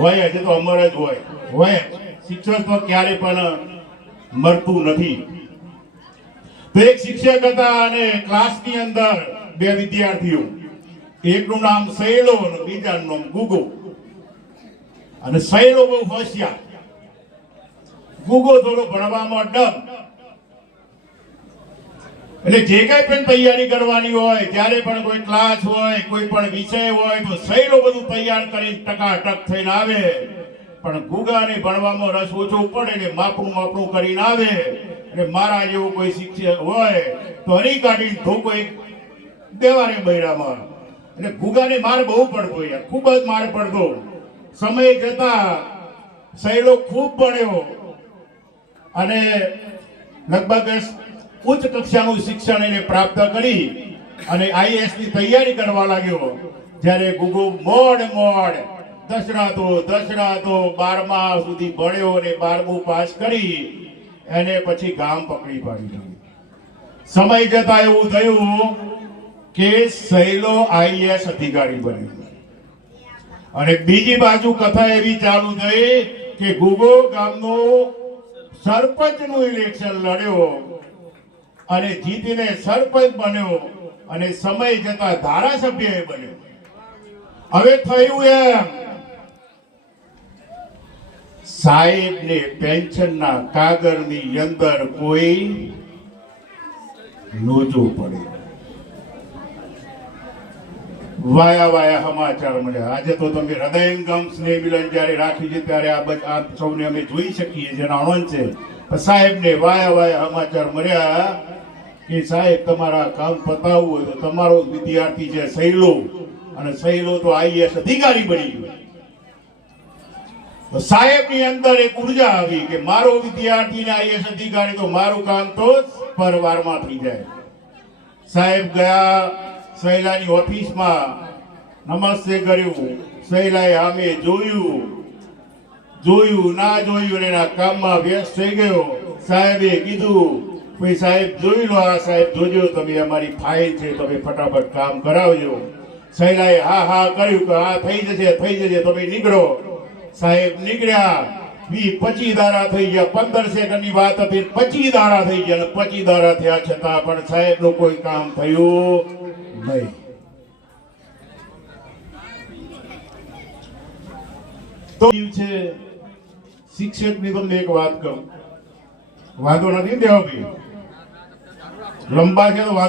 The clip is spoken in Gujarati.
હોય હજી તો અમર જ હોય શિક્ષક તો ક્યારે પણ મરતું નથી. તો એક શિક્ષક હતા અને ક્લાસની અંદર બે વિદ્યાર્થીઓ, એકનું નામ સહેલો અને બીજાનું નામ ગુગો. અને સહેલો બહુ હોશિયાર, ગુગો થોડો ભણવામાં ડમ. એટલે જે કઈ પણ તૈયારી કરવાની હોય, જ્યારે પણ કોઈ ક્લાસ હોય, કોઈ પણ વિષય હોય, તો સહેલો બધું તૈયાર કરીને ટકાટક થઈને આવે. પણ ગુગાને ભણવામાં રસ ઓછો પડે ને માપણું કરીને આવે. અને મારા જેવું કોઈ શિક્ષક હોય તો હરી કાઢીને ધોકો એક દેવાને બૈરામાં. એટલે ગુગાને માર બહુ પડતો, યાર ખૂબ જ માર પડતો. સમય જતા સહેલો ખૂબ ભણ્યો અને લગભગ ઉચ્ચ કક્ષાનું શિક્ષણ એને પ્રાપ્ત કરી અને આઈએએસ ની તૈયારી કરવા લાગ્યો. જ્યારે ગુગો મોડ દસરાતો 12મા સુધી ભણ્યો અને 12મું પાસ કરી એને પછી ગામ પકડી પાડી. સમય જતા એવું થયું કે સહેલો આઈએએસ અધિકારી બન્યો. અને બીજી બાજુ કથા એવી ચાલુ થઈ કે ગુગો ગામનો સરપંચનું ઇલેક્શન લડ્યો અને જીતીને સરપંચ બન્યો અને સમય જતા ધારાસભ્ય બન્યો. હવે થયું એમ, સાહેબને પેન્શનના કાગળની અંદર કોઈ લોચો પડે. વાયા સમાચાર મળ્યા. આજે તો તમે હૃદયંગમ સ્નેહ મિલન જયારે રાખી છે ત્યારે આ સૌને અમે જોઈ શકીએ છીએ, આનંદ છે. સાહેબને વાયા સમાચાર મળ્યા કે સાહેબ તમારા કામ પતાવવું હોય તો તમારો વિદ્યાર્થી છે સહેલો, અને સહેલો તો આઈએએસ અધિકારી બની ગયો. તો સાહેબની અંદર એક ઉર્જા આવી કે મારો વિદ્યાર્થી ને આઈએએસ અધિકારી તો મારું કામ તો પરવારમાં થઈ જાય. સાહેબ ગયા સહેલાની ઓફિસમાં, નમસ્તે કર્યું. સહેલાએ સામે જોયું ના જોયું એના કામમાં વ્યસ્ત થઈ ગયો. સાહેબે કીધું કોઈ સાહેબ જોઈ લો, આ સાહેબ જોજો, તમે અમારી ફાઇલ છે, તમે ફટાફટ કામ કરાવજો. સહેલાએ હા કર્યું કે હા થઈ જશે તમે નીકળો. સાહેબ નીકળ્યા. 25 દાડા થઈ ગયા. 15 સેકન્ડની વાત હતી, 25 દાડા થઈ ગયા. 25 દાડા થયા છતાં પણ સાહેબનું કોઈ કામ થયું નહીં. તો છે શિક્ષકની તમને એક વાત કહું, વાંધો નથી દેવા ભાઈ, લંબા છે તો વાંધો